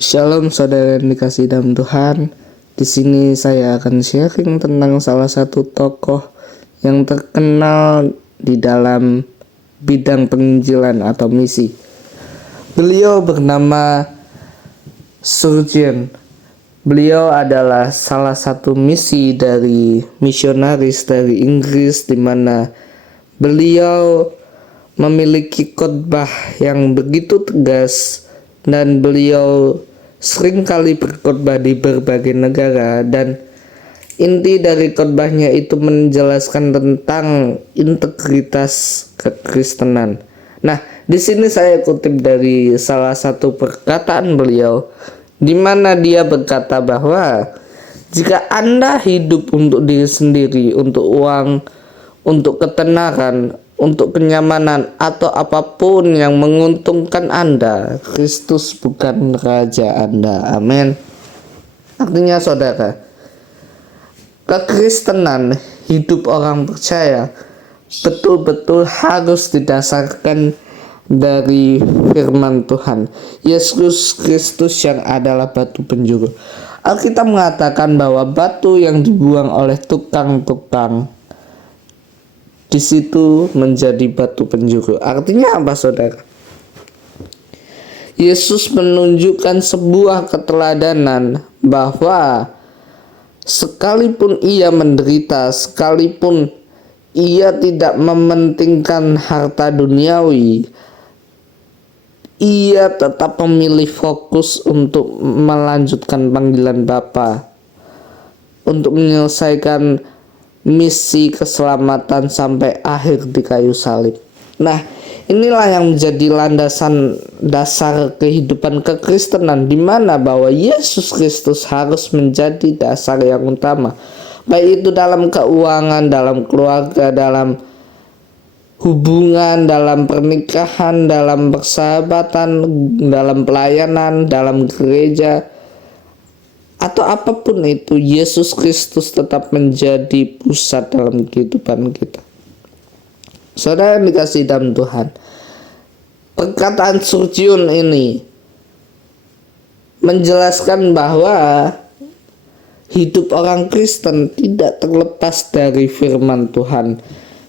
Shalom saudara yang dikasih dalam Tuhan. Di sini saya akan sharing tentang salah satu tokoh yang terkenal di dalam bidang penginjilan atau misi. Beliau bernama Spurgeon. Beliau adalah salah satu misi dari misionaris dari Inggris, di mana beliau memiliki khotbah yang begitu tegas, dan beliau seringkali berkhotbah di berbagai negara, dan inti dari khotbahnya itu menjelaskan tentang integritas kekristenan. Nah, di sini saya kutip dari salah satu perkataan beliau, di mana dia berkata bahwa jika Anda hidup untuk diri sendiri, untuk uang, untuk ketenaran, untuk kenyamanan, atau apapun yang menguntungkan Anda, Kristus bukan Raja Anda. Amin. Artinya saudara, kekristenan, hidup orang percaya, betul-betul harus didasarkan dari firman Tuhan. Yesus Kristus yang adalah batu penjuru. Alkitab mengatakan bahwa batu yang dibuang oleh tukang-tukang di situ menjadi batu penjuru. Artinya apa, saudara? Yesus menunjukkan sebuah keteladanan bahwa sekalipun ia menderita, sekalipun ia tidak mementingkan harta duniawi, ia tetap memilih fokus untuk melanjutkan panggilan Bapa, untuk menyelesaikan misi keselamatan sampai akhir di kayu salib. Nah, inilah yang menjadi landasan dasar kehidupan kekristenan, di mana bahwa Yesus Kristus harus menjadi dasar yang utama, baik itu dalam keuangan, dalam keluarga, dalam hubungan, dalam pernikahan, dalam persahabatan, dalam pelayanan, dalam gereja, atau apapun itu. Yesus Kristus tetap menjadi pusat dalam kehidupan kita. Saudara yang dikasih dalam Tuhan, perkataan Spurgeon ini menjelaskan bahwa hidup orang Kristen tidak terlepas dari firman Tuhan.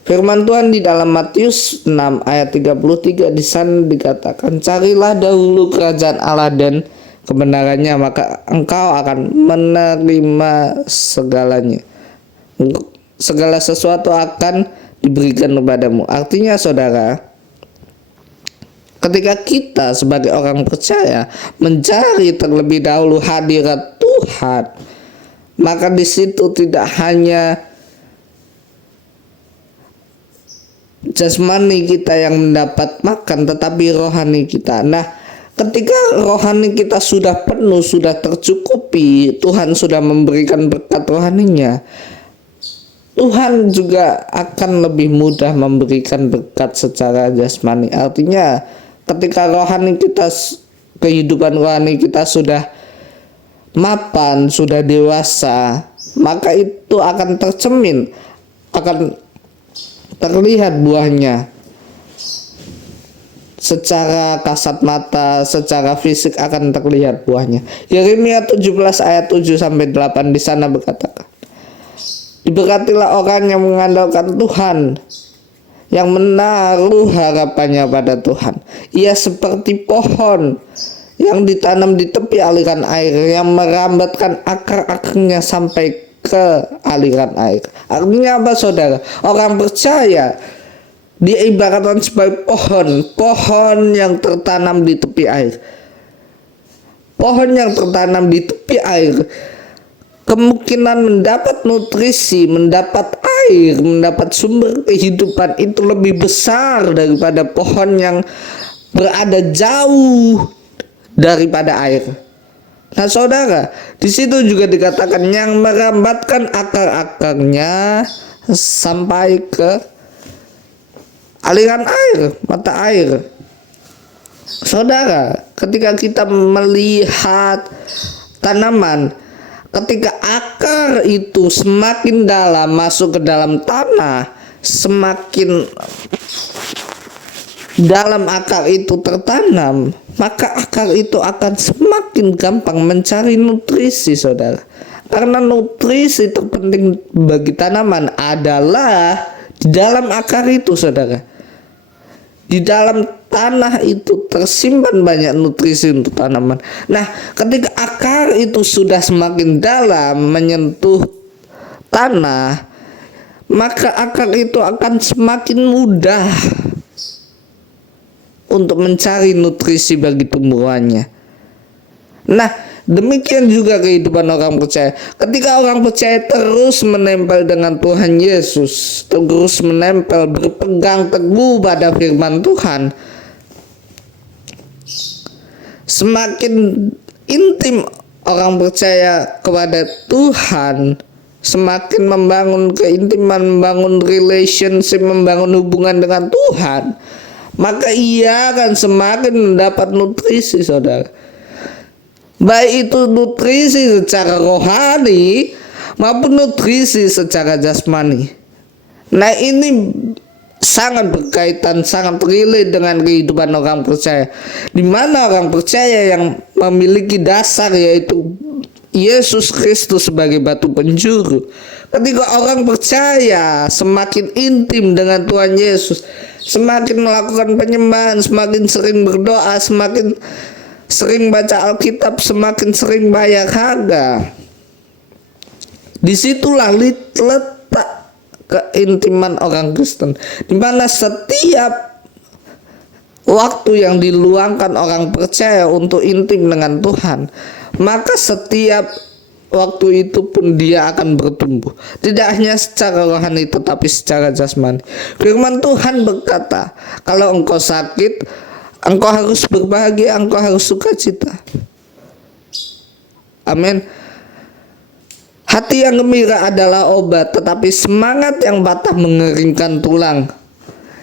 Firman Tuhan di dalam Matius 6 ayat 33, di sana dikatakan, "Carilah dahulu kerajaan Allah dan kebenarannya, maka engkau akan menerima segalanya. Segala sesuatu akan diberikan kepadamu." Artinya saudara, ketika kita sebagai orang percaya mencari terlebih dahulu hadirat Tuhan, maka di situ tidak hanya jasmani kita yang mendapat makan, tetapi rohani kita. Nah, ketika rohani kita sudah penuh, sudah tercukupi, Tuhan sudah memberikan berkat rohaninya, Tuhan juga akan lebih mudah memberikan berkat secara jasmani. Artinya ketika rohani kita, kehidupan rohani kita sudah mapan, sudah dewasa, maka itu akan tercermin, akan terlihat buahnya secara kasat mata, secara fisik akan terlihat buahnya. Yeremia 17 ayat 7 sampai 8 di sana berkatakan, "Diberkatilah orang yang mengandalkan Tuhan, yang menaruh harapannya pada Tuhan. Ia seperti pohon yang ditanam di tepi aliran air, yang merambatkan akar-akarnya sampai ke aliran air." Artinya apa, saudara? Orang percaya dia ibaratkan sebagai pohon yang tertanam di tepi air. Pohon yang tertanam di tepi air kemungkinan mendapat nutrisi, mendapat air, mendapat sumber kehidupan itu lebih besar daripada pohon yang berada jauh daripada air. Nah, saudara, di situ juga dikatakan yang merambatkan akar-akarnya sampai ke aliran air, mata air. Saudara, ketika kita melihat tanaman, ketika akar itu semakin dalam masuk ke dalam tanah, semakin dalam akar itu tertanam, maka akar itu akan semakin gampang mencari nutrisi, saudara. Karena nutrisi terpenting bagi tanaman adalah di dalam akar itu, saudara. Di dalam tanah itu tersimpan banyak nutrisi untuk tanaman. Nah, ketika akar itu sudah semakin dalam menyentuh tanah, maka akar itu akan semakin mudah untuk mencari nutrisi bagi tumbuhannya. Nah, demikian juga kehidupan orang percaya. Ketika orang percaya terus menempel dengan Tuhan Yesus, terus menempel, berpegang teguh pada firman Tuhan, semakin intim orang percaya kepada Tuhan, semakin membangun keintiman, membangun relationship, membangun hubungan dengan Tuhan, maka ia akan semakin mendapat nutrisi, saudara. Baik itu nutrisi secara rohani maupun nutrisi secara jasmani. Nah, ini sangat berkaitan, sangat relate dengan kehidupan orang percaya, di mana orang percaya yang memiliki dasar yaitu Yesus Kristus sebagai batu penjuru. Ketika orang percaya semakin intim dengan Tuhan Yesus, semakin melakukan penyembahan, semakin sering berdoa, semakin sering baca Alkitab, semakin sering bayar harga, disitulah letak keintiman orang Kristen, di mana setiap waktu yang diluangkan orang percaya untuk intim dengan Tuhan, maka setiap waktu itu pun dia akan bertumbuh, tidak hanya secara rohani tetapi secara jasmani. Firman Tuhan berkata, kalau engkau sakit, engkau harus berbahagia, engkau harus sukacita. Amin. Hati yang gembira adalah obat, tetapi semangat yang patah mengeringkan tulang.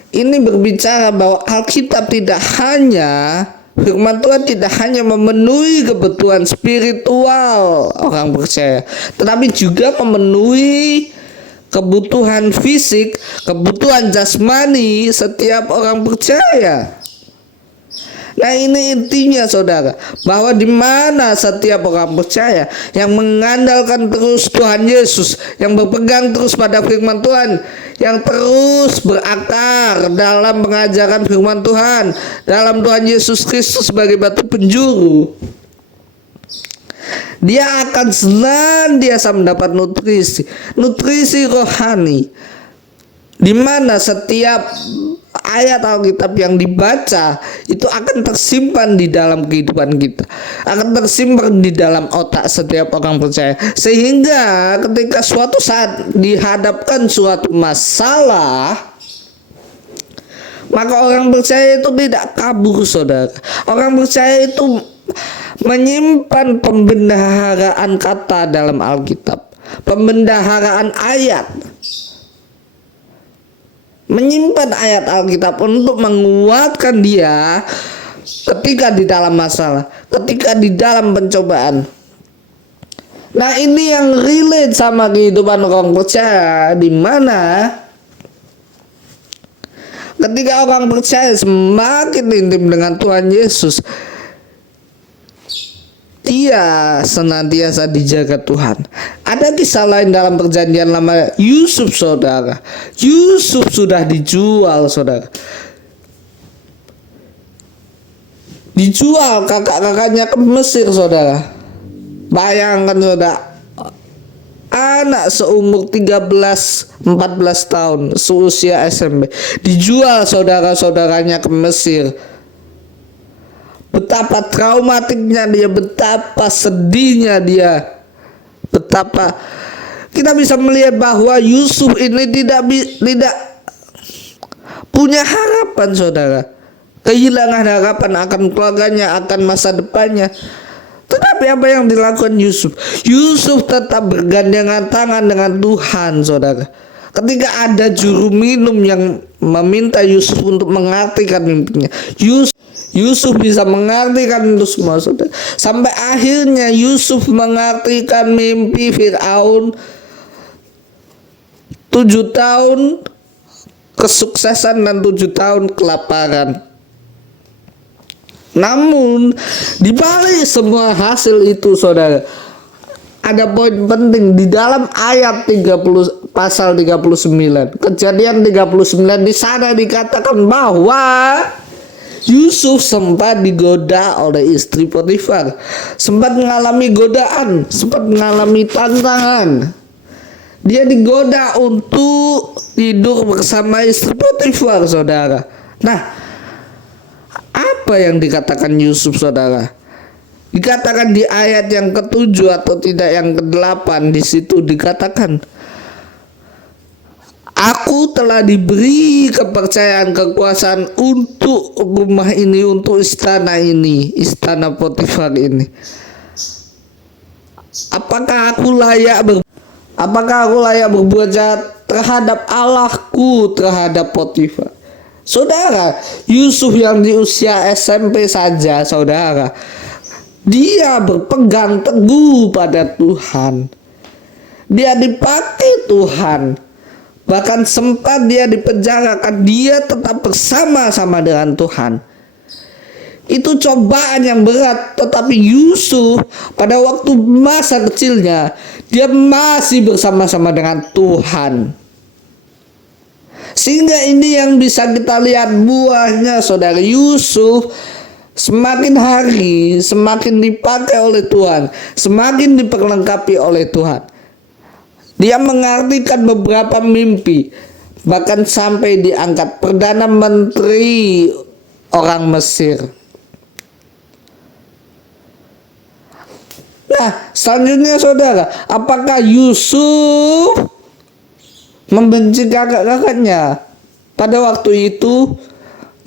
Ini berbicara bahwa Alkitab tidak hanya, firman Tuhan tidak hanya memenuhi kebutuhan spiritual orang percaya, tetapi juga memenuhi kebutuhan fisik, kebutuhan jasmani setiap orang percaya. Nah, ini intinya, saudara, bahwa di mana setiap orang percaya yang mengandalkan terus Tuhan Yesus, yang berpegang terus pada firman Tuhan, yang terus berakar dalam pengajaran firman Tuhan, dalam Tuhan Yesus Kristus sebagai batu penjuru, dia akan senantiasa mendapat nutrisi rohani, di mana setiap ayat Alkitab yang dibaca itu akan tersimpan di dalam kehidupan kita, akan tersimpan di dalam otak setiap orang percaya, sehingga ketika suatu saat dihadapkan suatu masalah, maka orang percaya itu tidak kabur, saudara. Orang percaya itu menyimpan pembendaharaan kata dalam Alkitab, pembendaharaan ayat, menyimpan ayat Alkitab untuk menguatkan dia ketika di dalam masalah, ketika di dalam pencobaan. Nah, ini yang relate sama kehidupan orang percaya, di mana ketika orang percaya semakin intim dengan Tuhan Yesus, dia senantiasa dijaga Tuhan. Ada kisah lain dalam perjanjian lama, Yusuf, saudara. Yusuf sudah dijual, saudara. Dijual kakak-kakaknya ke Mesir, saudara. Bayangkan, saudara, anak seumur 13-14 tahun, seusia SMP, dijual saudara-saudaranya ke Mesir. Betapa traumatiknya dia, betapa sedihnya dia, betapa kita bisa melihat bahwa Yusuf ini tidak punya harapan, saudara. Kehilangan harapan akan keluarganya, akan masa depannya. Tetapi apa yang dilakukan Yusuf? Yusuf tetap bergandengan tangan dengan Tuhan, saudara. Ketika ada juru minum yang meminta Yusuf untuk mengartikan mimpinya, Yusuf bisa mengartikan itu semua, saudara. Sampai akhirnya Yusuf mengartikan mimpi Fir'aun 7 tahun kesuksesan dan 7 tahun kelaparan. Namun di balik semua hasil itu saudara, ada poin penting di dalam ayat 30 pasal 39. Kejadian 39 di sana dikatakan bahwa Yusuf sempat digoda oleh istri Potifar, sempat mengalami godaan, sempat mengalami tantangan. Dia digoda untuk tidur bersama istri Potifar, saudara. Nah, apa yang dikatakan Yusuf, saudara? Dikatakan di ayat yang ke-7 atau tidak yang ke-8, di situ dikatakan, aku telah diberi kepercayaan kekuasaan untuk rumah ini, untuk istana ini, istana Potifar ini. Apakah aku layak berbuat jahat terhadap Allahku, terhadap Potifar? Saudara, Yusuf yang di usia SMP saja, saudara, dia berpegang teguh pada Tuhan. Dia dipakai Tuhan. Bahkan sempat dia dipenjarakan, dia tetap bersama-sama dengan Tuhan. Itu cobaan yang berat, tetapi Yusuf pada waktu masa kecilnya, dia masih bersama-sama dengan Tuhan. Sehingga ini yang bisa kita lihat buahnya, saudara. Yusuf semakin hari semakin dipakai oleh Tuhan, semakin diperlengkapi oleh Tuhan. Dia mengartikan beberapa mimpi, bahkan sampai diangkat Perdana Menteri orang Mesir. Nah, selanjutnya saudara, apakah Yusuf membenci kakak-kakaknya? Pada waktu itu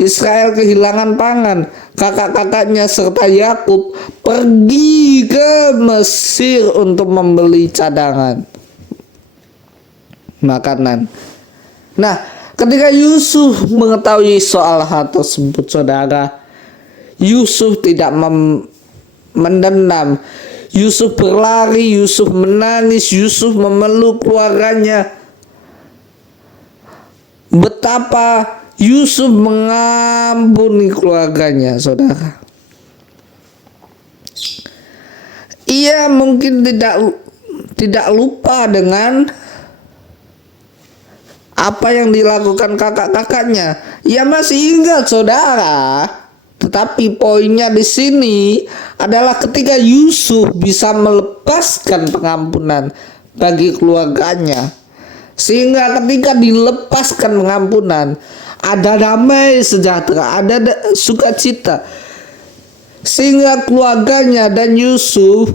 Israel kehilangan pangan. Kakak-kakaknya serta Yakub pergi ke Mesir untuk membeli cadangan makanan. Nah, ketika Yusuf mengetahui soal hal tersebut, saudara, Yusuf tidak mendendam. Yusuf berlari, Yusuf menangis, Yusuf memeluk keluarganya. Betapa Yusuf mengampuni keluarganya, saudara. Ia mungkin tidak lupa dengan apa yang dilakukan kakak-kakaknya. Ia masih ingat, saudara. Tetapi poinnya di sini adalah ketika Yusuf bisa melepaskan pengampunan bagi keluarganya. Sehingga ketika dilepaskan pengampunan, ada damai sejahtera, ada sukacita. Sehingga keluarganya dan Yusuf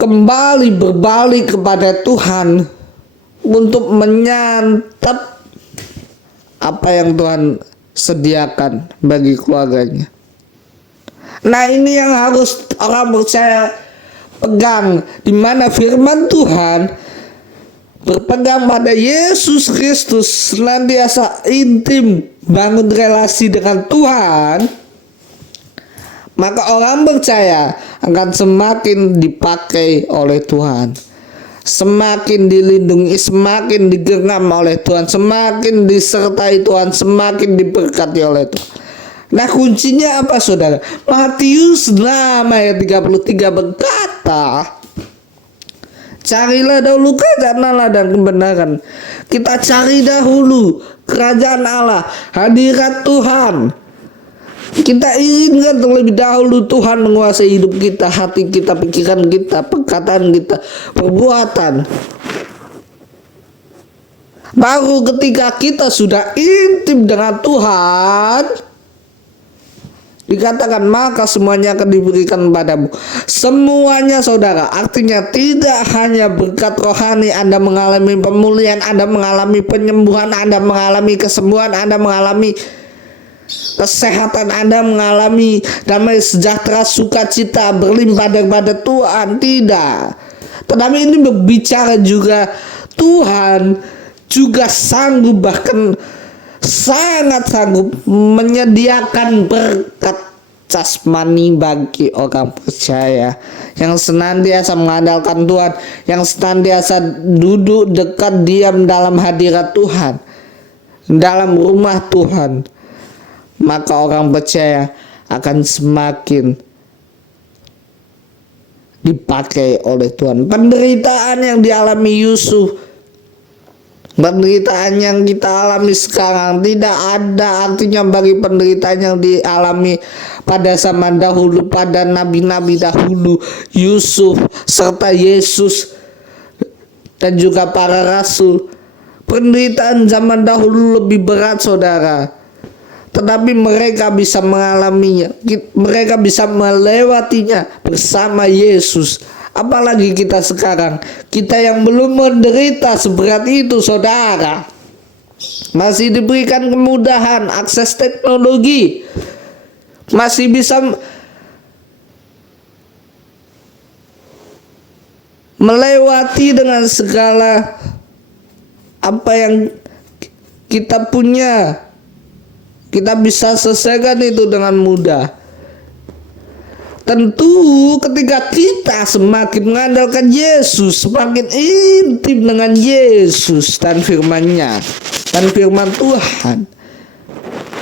kembali berbalik kepada Tuhan untuk menyantap apa yang Tuhan sediakan bagi keluarganya. Nah, ini yang harus orang percaya pegang, di mana firman Tuhan berpegang pada Yesus Kristus, senantiasa intim bangun relasi dengan Tuhan, maka orang percaya akan semakin dipakai oleh Tuhan, semakin dilindungi, semakin digenggam oleh Tuhan, semakin disertai Tuhan, semakin diberkati oleh Tuhan. Nah, kuncinya apa, saudara? Matius 6 ayat 33 berkata, carilah dahulu kerajaan Allah dan kebenaran. Kita cari dahulu kerajaan Allah, hadirat Tuhan. Kita izinkan terlebih dahulu Tuhan menguasai hidup kita, hati kita, pikiran kita, perkataan kita, perbuatan. Baru ketika kita sudah intim dengan Tuhan, dikatakan maka semuanya akan diberikan padamu. Semuanya, saudara, artinya tidak hanya berkat rohani, Anda mengalami pemulihan, Anda mengalami penyembuhan, Anda mengalami kesembuhan, Anda mengalami kesehatan, Anda mengalami damai sejahtera, sukacita berlimpah daripada Tuhan. Tidak. Tetapi ini berbicara juga Tuhan juga sanggup, bahkan sangat sanggup menyediakan berkat jasmani bagi orang percaya yang senantiasa mengandalkan Tuhan, yang senantiasa duduk dekat diam dalam hadirat Tuhan, dalam rumah Tuhan. Maka orang percaya akan semakin dipakai oleh Tuhan. Penderitaan yang dialami Yusuf, penderitaan yang kita alami sekarang tidak ada artinya bagi penderitaan yang dialami pada zaman dahulu, pada nabi-nabi dahulu, Yusuf serta Yesus dan juga para rasul. Penderitaan zaman dahulu lebih berat, saudara, tetapi mereka bisa mengalaminya, mereka bisa melewatinya bersama Yesus. Apalagi kita sekarang, kita yang belum menderita seberat itu, saudara, masih diberikan kemudahan, akses teknologi, masih bisa melewati dengan segala apa yang kita punya. Kita bisa selesaikan itu dengan mudah. Tentu ketika kita semakin mengandalkan Yesus, semakin intim dengan Yesus dan firman-Nya dan firman Tuhan,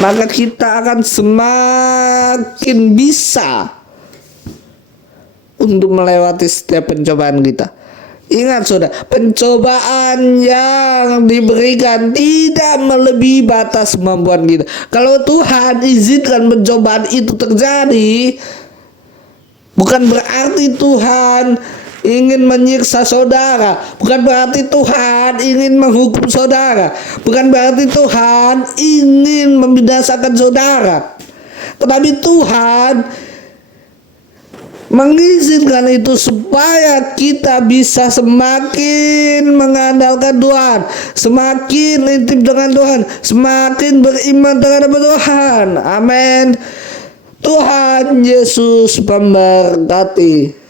maka kita akan semakin bisa untuk melewati setiap pencobaan kita. Ingat, saudara, pencobaan yang diberikan tidak melebihi batas kemampuan kita. Kalau Tuhan izinkan pencobaan itu terjadi, bukan berarti Tuhan ingin menyiksa saudara, bukan berarti Tuhan ingin menghukum saudara, bukan berarti Tuhan ingin membinasakan saudara. Tetapi Tuhan mengizinkan itu supaya kita bisa semakin mengandalkan Tuhan, semakin intim dengan Tuhan, semakin beriman terhadap Tuhan. Amin. Tuhan Yesus memberkati.